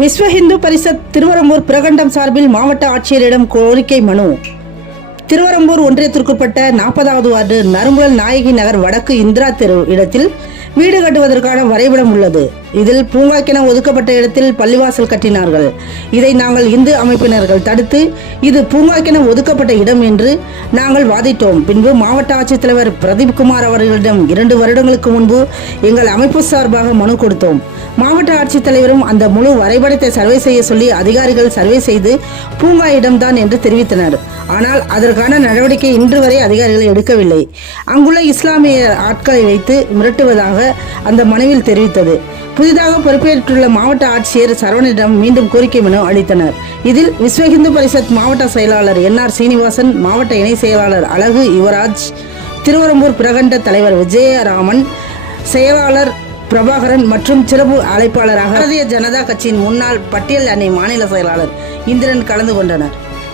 விஸ்வ இந்து பரிஷத் திருவரம்பூர் பிரகண்டம் சார்பில் மாவட்ட ஆட்சியரிடம் கோரிக்கை மனு. திருவரம்பூர் ஒன்றியத்திற்குட்பட்ட நாற்பதாவது வார்டு நறுமுதல் நாயகி நகர் வடக்கு இந்திரா தெரு இடத்தில் வீடு கட்டுவதற்கான வரைபடம் உள்ளது. இதில் பூங்காக்கென ஒதுக்கப்பட்ட இடத்தில் பள்ளிவாசல் கட்டினார்கள். இதை நாங்கள் இந்து அமைப்பினர்கள் தடுத்து இது பூங்காக்கென ஒதுக்கப்பட்ட இடம் என்று நாங்கள் வாதிட்டோம். பின்பு மாவட்ட ஆட்சித்தலைவர் பிரதீப் குமார் அவர்களிடம் இரண்டு வருடங்களுக்கு முன்பு எங்கள் அமைப்பு சார்பாக மனு கொடுத்தோம். மாவட்ட ஆட்சித்தலைவரும் அந்த முழு வரைபடத்தை சர்வே செய்ய சொல்லி அதிகாரிகள் சர்வே செய்து பூங்கா இடம்தான் என்று தெரிவித்தனர். ஆனால் அதற்கான நடவடிக்கை இன்று வரை அதிகாரிகள் எடுக்கவில்லை. அங்குள்ள இஸ்லாமிய ஆட்களை வைத்து மிரட்டுவதாக அந்த மனுவில் தெரிவித்தது. புதிதாக பொறுப்பேற்றுள்ள மாவட்ட ஆட்சியர் சரவணனிடம் மீண்டும் கோரிக்கை மனு அளித்தனர். இதில் விஸ்வ இந்து பரிஷத் மாவட்ட செயலாளர் என் ஆர் சீனிவாசன் மாவட்ட இணை செயலாளர் அழகு யுவராஜ் திருவரம்பூர் பிரகண்ட தலைவர் விஜயராமன் செயலாளர் பிரபாகரன் மற்றும் சிறப்பு அழைப்பாளராக பாரதிய ஜனதா கட்சியின் முன்னாள் பட்டியல் அணி மாநில செயலாளர் இந்திரன் கலந்து கொண்டனர்.